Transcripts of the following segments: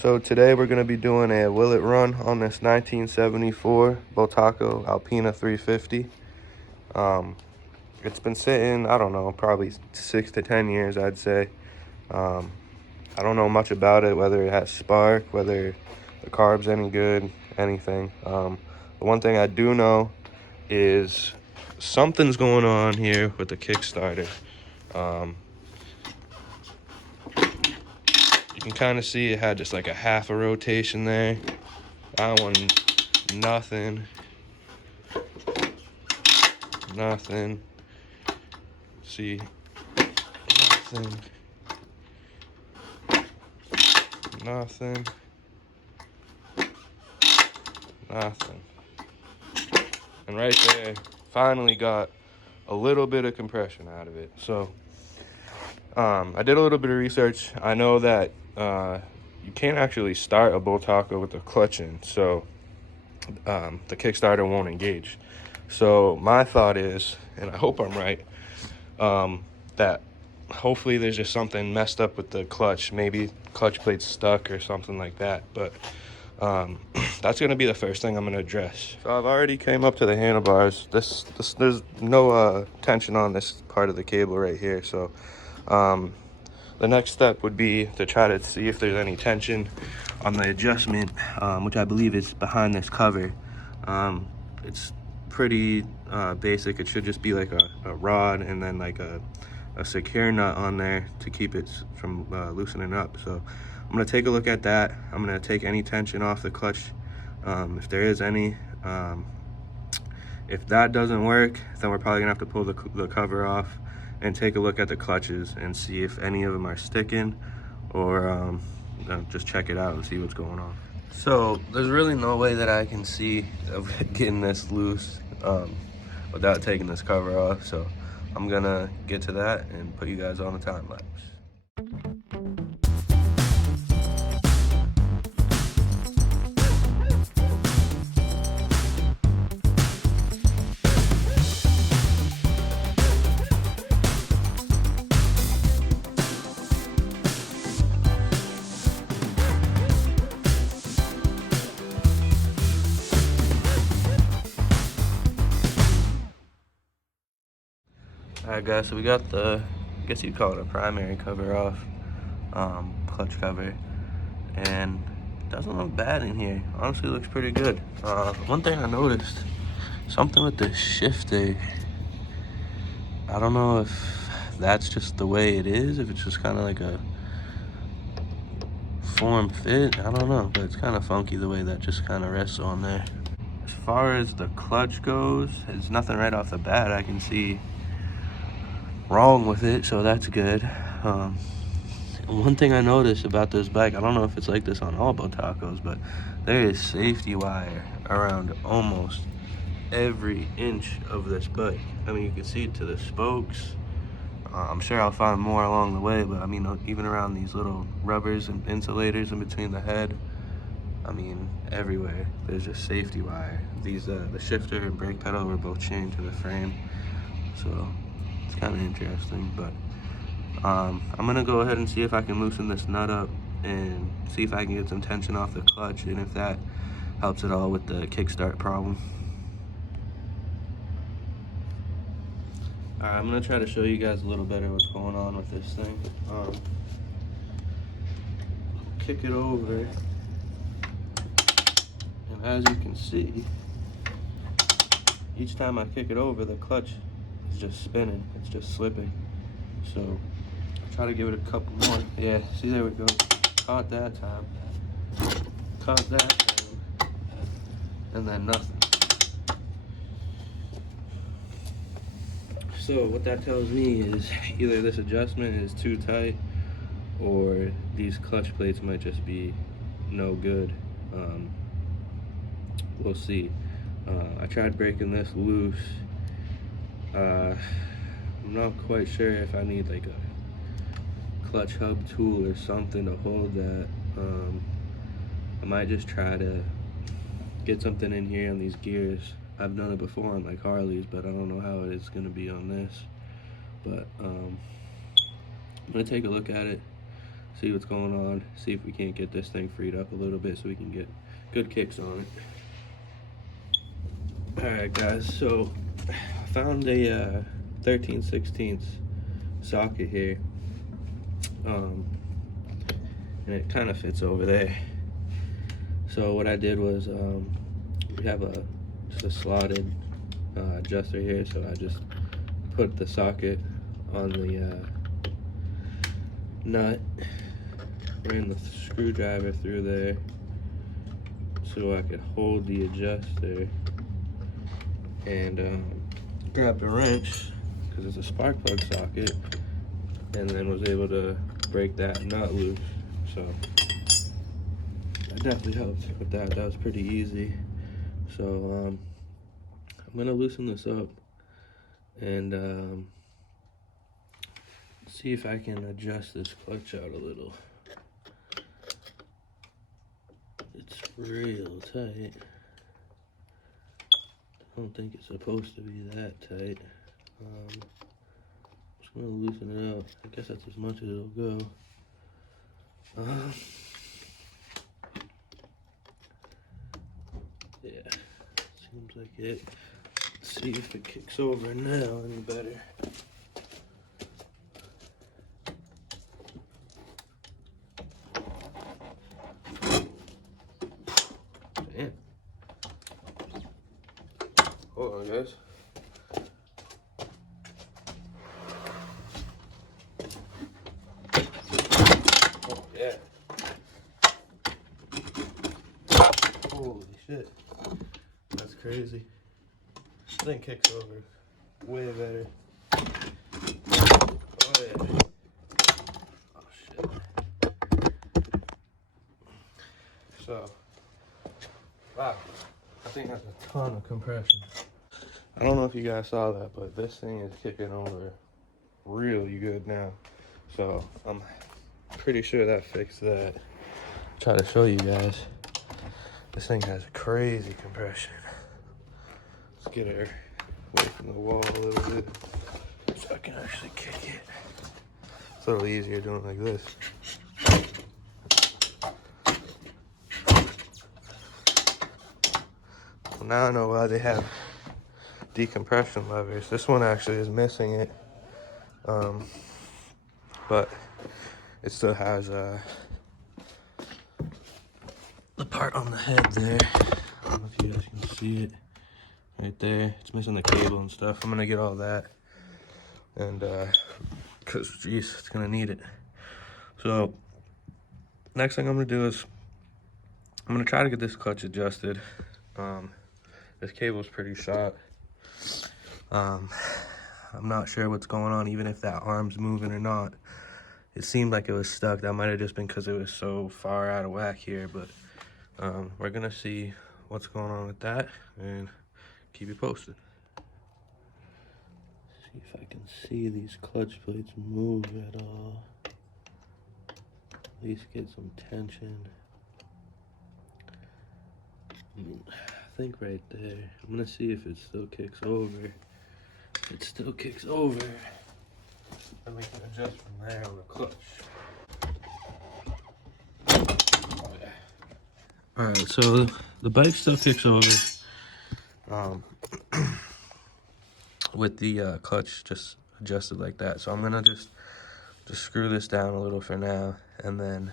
So today we're going to be doing a will it run on this 1974 Bultaco Alpina 350. It's been sitting, I don't know, probably 6 to 10 years, I'd say. I don't know much about it, whether it has spark, whether the carb's any good, anything. The one thing I do know is something's going on here with the Kickstarter. You can kind of see it had just like a half a rotation there. That one, nothing. See, nothing. And right there, finally got a little bit of compression out of it. So I did a little bit of research. I know that you can't actually start a Bultaco with the clutch in, so the Kickstarter won't engage. So my thought is, and I hope I'm right, that hopefully there's just something messed up with the clutch. Maybe clutch plate's stuck or something like that. But that's going to be the first thing I'm going to address. So I've already came up to the handlebars. There's no tension on this part of the cable right here. So the next step would be to try to see if there's any tension on the adjustment, which I believe is behind this cover. It's pretty basic. It should just be like a rod and then like a secure nut on there to keep it from loosening up. So I'm going to take a look at that. I'm going to take any tension off the clutch, if there is any. If that doesn't work, then we're probably going to have to pull the cover off and take a look at the clutches and see if any of them are sticking, or just check it out and see what's going on. So there's really no way that I can see of getting this loose without taking this cover off. So I'm gonna get to that and put you guys on a time lapse. Alright guys, so we got the, I guess you'd call it a primary cover off, clutch cover, and it doesn't look bad in here. Honestly, it looks pretty good. One thing I noticed, something with the shifter. I don't know if that's just the way it is, if it's just kind of like a form fit, I don't know, but it's kind of funky the way that just kind of rests on there. As far as the clutch goes, there's nothing right off the bat I can see wrong with it, so that's good. One thing I noticed about this bike, I don't know if it's like this on all Bultacos, but there is safety wire around almost every inch of this bike. I mean, you can see it to the spokes. I'm sure I'll find more along the way, but I mean, even around these little rubbers and insulators in between the head, I mean, everywhere there's just safety wire. These the shifter and brake pedal were both chained to the frame, so it's kind of interesting. But I'm gonna go ahead and see if I can loosen this nut up and see if I can get some tension off the clutch, and if that helps at all with the kickstart problem. Alright, I'm gonna try to show you guys a little better what's going on with this thing. Kick it over, and as you can see, each time I kick it over, the clutch is just spinning, it's just slipping. So I'll try to give it a couple more. Yeah, see, there we go. Caught that time, and then nothing. So what that tells me is either this adjustment is too tight, or these clutch plates might just be no good. We'll see. I tried breaking this loose. I'm not quite sure if I need like a clutch hub tool or something to hold that. I might just try to get something in here on these gears. I've done it before on like Harleys, but I don't know how it is going to be on this. But I'm going to take a look at it, see what's going on, see if we can't get this thing freed up a little bit so we can get good kicks on it. Alright guys, so I found a 13/16 socket here, and it kind of fits over there. So what I did was, we have just a slotted adjuster here, so I just put the socket on the nut, ran the screwdriver through there so I could hold the adjuster, and grabbed a wrench because it's a spark plug socket, and then was able to break that nut loose. So that definitely helped with that. That was pretty easy. So I'm gonna loosen this up and see if I can adjust this clutch out a little. It's real tight. I don't think it's supposed to be that tight. Just gonna loosen it up. I guess that's as much as it'll go. Yeah, seems like it. Let's see if it kicks over now any better. Damn. Hold on, guys. Oh, yeah. Holy shit. That's crazy. This thing kicks over way better. Oh, yeah. Oh, shit. So, wow. I think that's a ton of compression. I don't know if you guys saw that, but this thing is kicking over really good now. So I'm pretty sure that fixed that. Try to show you guys. This thing has crazy compression. Let's get her away from the wall a little bit so I can actually kick it. It's a little easier doing it like this. Well, now I know why they have decompression levers. This one actually is missing it, but it still has the part on the head there. I don't know if you guys can see it right there. It's missing the cable and stuff. I'm gonna get all that, and because geez, it's gonna need it. So next thing I'm gonna do is I'm gonna try to get this clutch adjusted. This cable's pretty shot. I'm not sure what's going on, even if that arm's moving or not. It seemed like it was stuck. That might have just been because it was so far out of whack here, but we're gonna see what's going on with that and keep you posted. See if I can see these clutch plates move at all. At least get some tension. I think right there. I'm gonna see if it still kicks over. If it still kicks over, then we can adjust from there on the clutch. Oh, yeah. Alright, so the bike still kicks over with the clutch just adjusted like that. So I'm gonna just screw this down a little for now, and then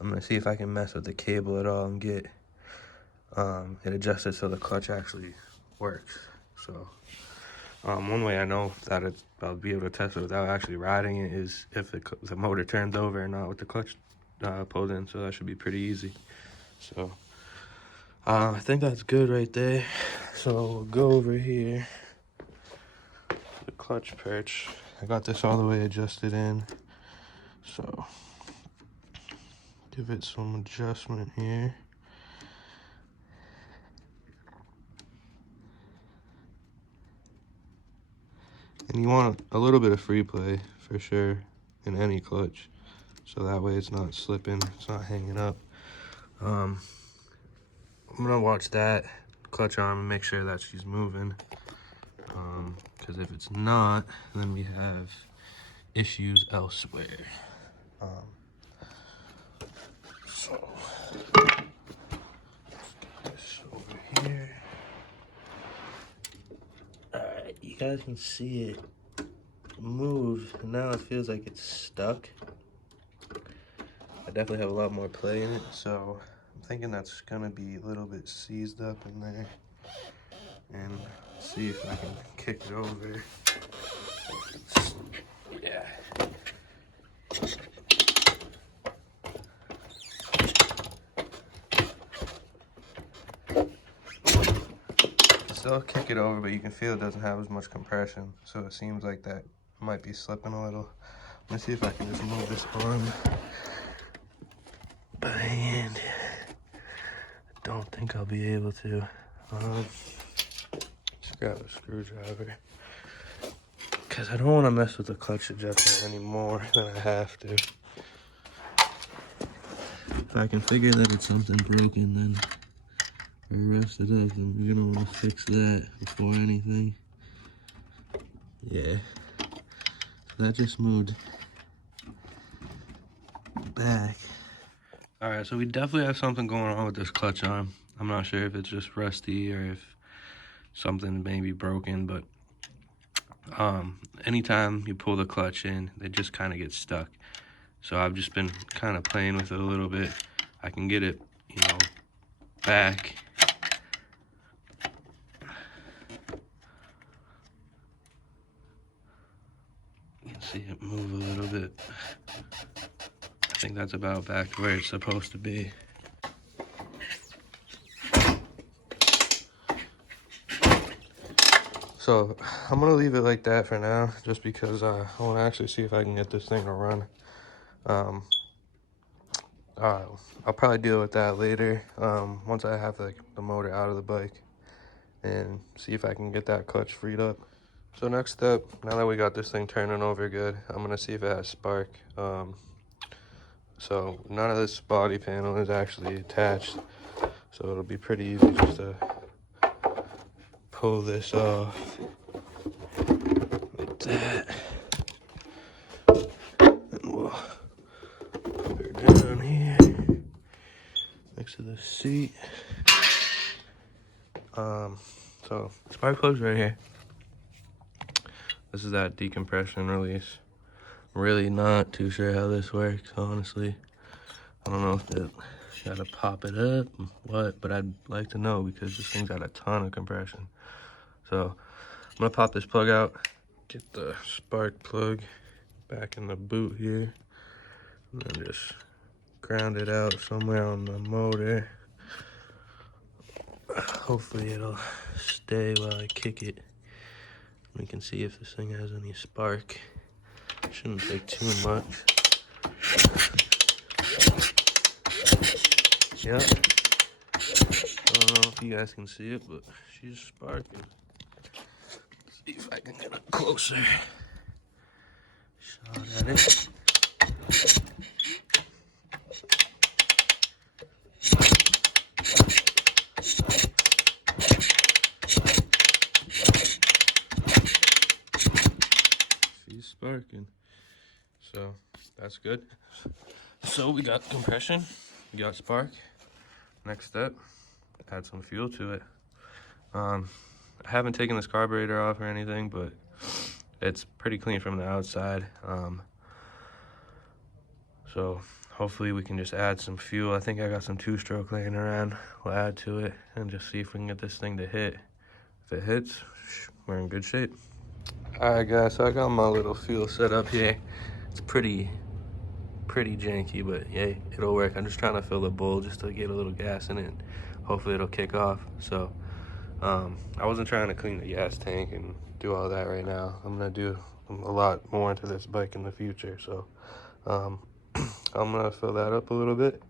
I'm gonna see if I can mess with the cable at all and get it adjusted so the clutch actually works. So one way I know that I'll be able to test it without actually riding it is if the motor turns over and not with the clutch pulled in. So that should be pretty easy. So I think that's good right there. So we'll go over here to the clutch perch. I got this all the way adjusted in. So give it some adjustment here. And you want a little bit of free play for sure in any clutch, so that way it's not slipping, it's not hanging up. I'm gonna watch that clutch arm and make sure that she's moving, because if it's not, then we have issues elsewhere. So this over here. Alright, you guys can see it move. Now it feels like it's stuck. I definitely have a lot more play in it, so I'm thinking that's gonna be a little bit seized up in there. And see if I can kick it over. Yeah. Still kick it over, but you can feel it doesn't have as much compression, so it seems like that might be slipping a little. Let's see if I can just move this arm by hand. I don't think I'll be able to. Just grab a screwdriver, because I don't want to mess with the clutch adjustment any more than I have to. If I can figure that it's something broken, then for the rest of it, then we're gonna want to fix that before anything. Yeah, so that just moved back. All right, so we definitely have something going on with this clutch arm. I'm not sure if it's just rusty or if something may be broken, but anytime you pull the clutch in, it just kind of gets stuck. So I've just been kind of playing with it a little bit. I can get it, you know, back. You can see it move a little bit. I think that's about back to where it's supposed to be. So I'm gonna leave it like that for now, just because I want to actually see if I can get this thing to run. I'll probably deal with that later, once I have like the motor out of the bike, and see if I can get that clutch freed up. So next step, now that we got this thing turning over good, I'm gonna see if it has spark. So none of this body panel is actually attached, so it'll be pretty easy just to pull this off like that. And we'll put her down here next to the seat. So spark plug's right here. This is that decompression release. Really not too sure how this works, honestly. I don't know if it gotta pop it up, what, but I'd like to know because this thing's got a ton of compression. So I'm gonna pop this plug out, get the spark plug back in the boot here, and then just ground it out somewhere on the motor. Hopefully it'll stay while I kick it. We can see if this thing has any spark. Shouldn't take too much. Yep. I don't know if you guys can see it, but she's sparking. See if I can get a closer shot at it. She's sparking. So that's good. So we got compression, we got spark. Next step, add some fuel to it. I haven't taken this carburetor off or anything, but it's pretty clean from the outside. So hopefully we can just add some fuel. I think I got some 2-stroke laying around. We'll add to it and just see if we can get this thing to hit. If it hits, we're in good shape. All right, guys, so I got my little fuel set up here. It's pretty janky, but yeah, it'll work. I'm just trying to fill the bowl just to get a little gas in it. Hopefully it'll kick off. So I wasn't trying to clean the gas tank and do all that right now. I'm gonna do a lot more into this bike in the future. So I'm gonna fill that up a little bit.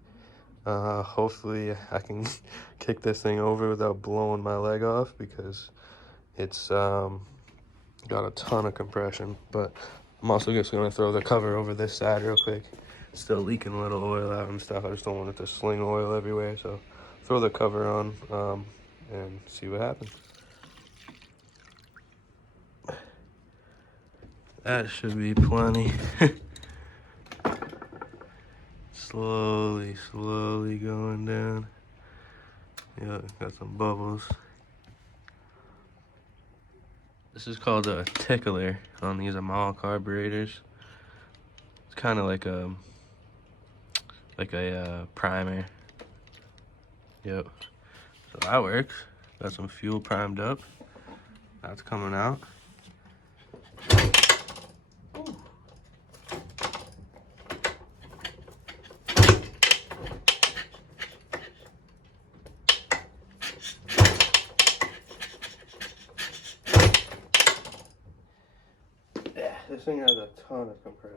Hopefully I can kick this thing over without blowing my leg off, because it's got a ton of compression. But I'm also just gonna throw the cover over this side real quick. It's still leaking a little oil out and stuff. I just don't want it to sling oil everywhere. So throw the cover on and see what happens. That should be plenty. slowly going down. Yeah, got some bubbles. This is called a tickler on these Amal carburetors. It's kind of like a primer. Yep. So that works. Got some fuel primed up. That's coming out. Yeah, this thing has a ton of compression.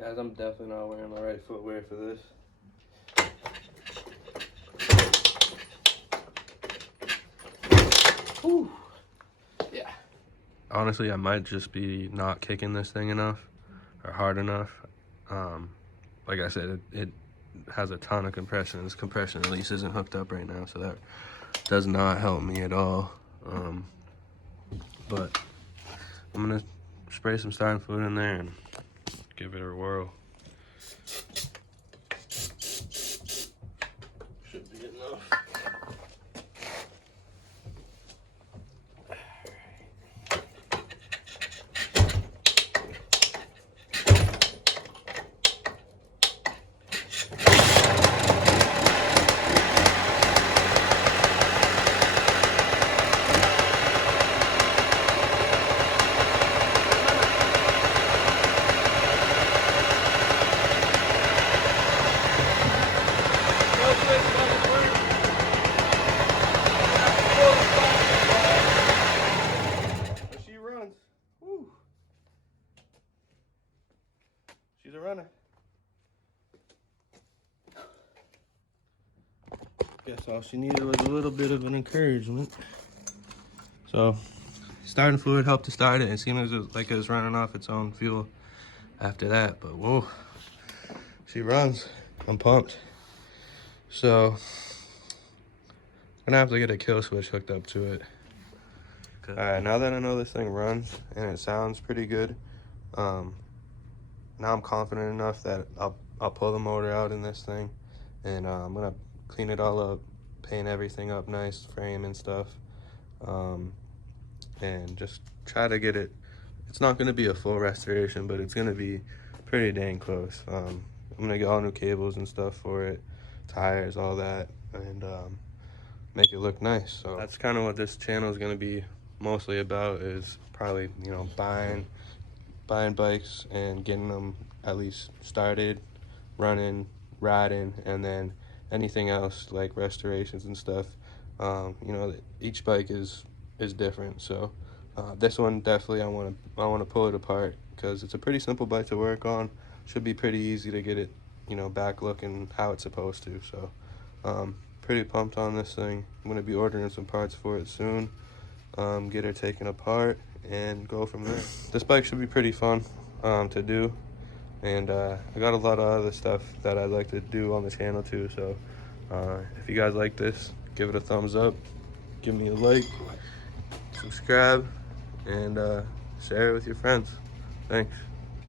Guys, I'm definitely not wearing the right footwear for this. Whew. Yeah. Honestly, I might just be not kicking this thing enough or hard enough. Like I said, it has a ton of compression. This compression release isn't hooked up right now, so that does not help me at all. But I'm gonna spray some starting fluid in there and give it a whirl. Should be enough. She runs. Woo. She's a runner. Guess all she needed was a little bit of an encouragement. So, starting fluid helped to start it. It seemed like it was running off its own fuel after that. But whoa, she runs. I'm pumped. So, I'm gonna have to get a kill switch hooked up to it. All right, now that I know this thing runs and it sounds pretty good, now I'm confident enough that I'll pull the motor out in this thing, and I'm gonna clean it all up, paint everything up nice, frame and stuff, and just try to get it. It's not gonna be a full restoration, but it's gonna be pretty dang close. I'm gonna get all new cables and stuff for it, tires, all that, and make it look nice. So that's kind of what this channel is gonna be mostly about, is probably, you know, buying bikes and getting them at least started, running, riding, and then anything else like restorations and stuff. You know, each bike is different, so this one definitely I want to pull it apart because it's a pretty simple bike to work on. Should be pretty easy to get it, you know, back looking how it's supposed to. So pretty pumped on this thing. I'm going to be ordering some parts for it soon, get her taken apart and go from there. This bike should be pretty fun to do, and I got a lot of other stuff that I'd like to do on the channel too. So if you guys like this, give it a thumbs up, give me a like, subscribe, and share it with your friends. Thanks.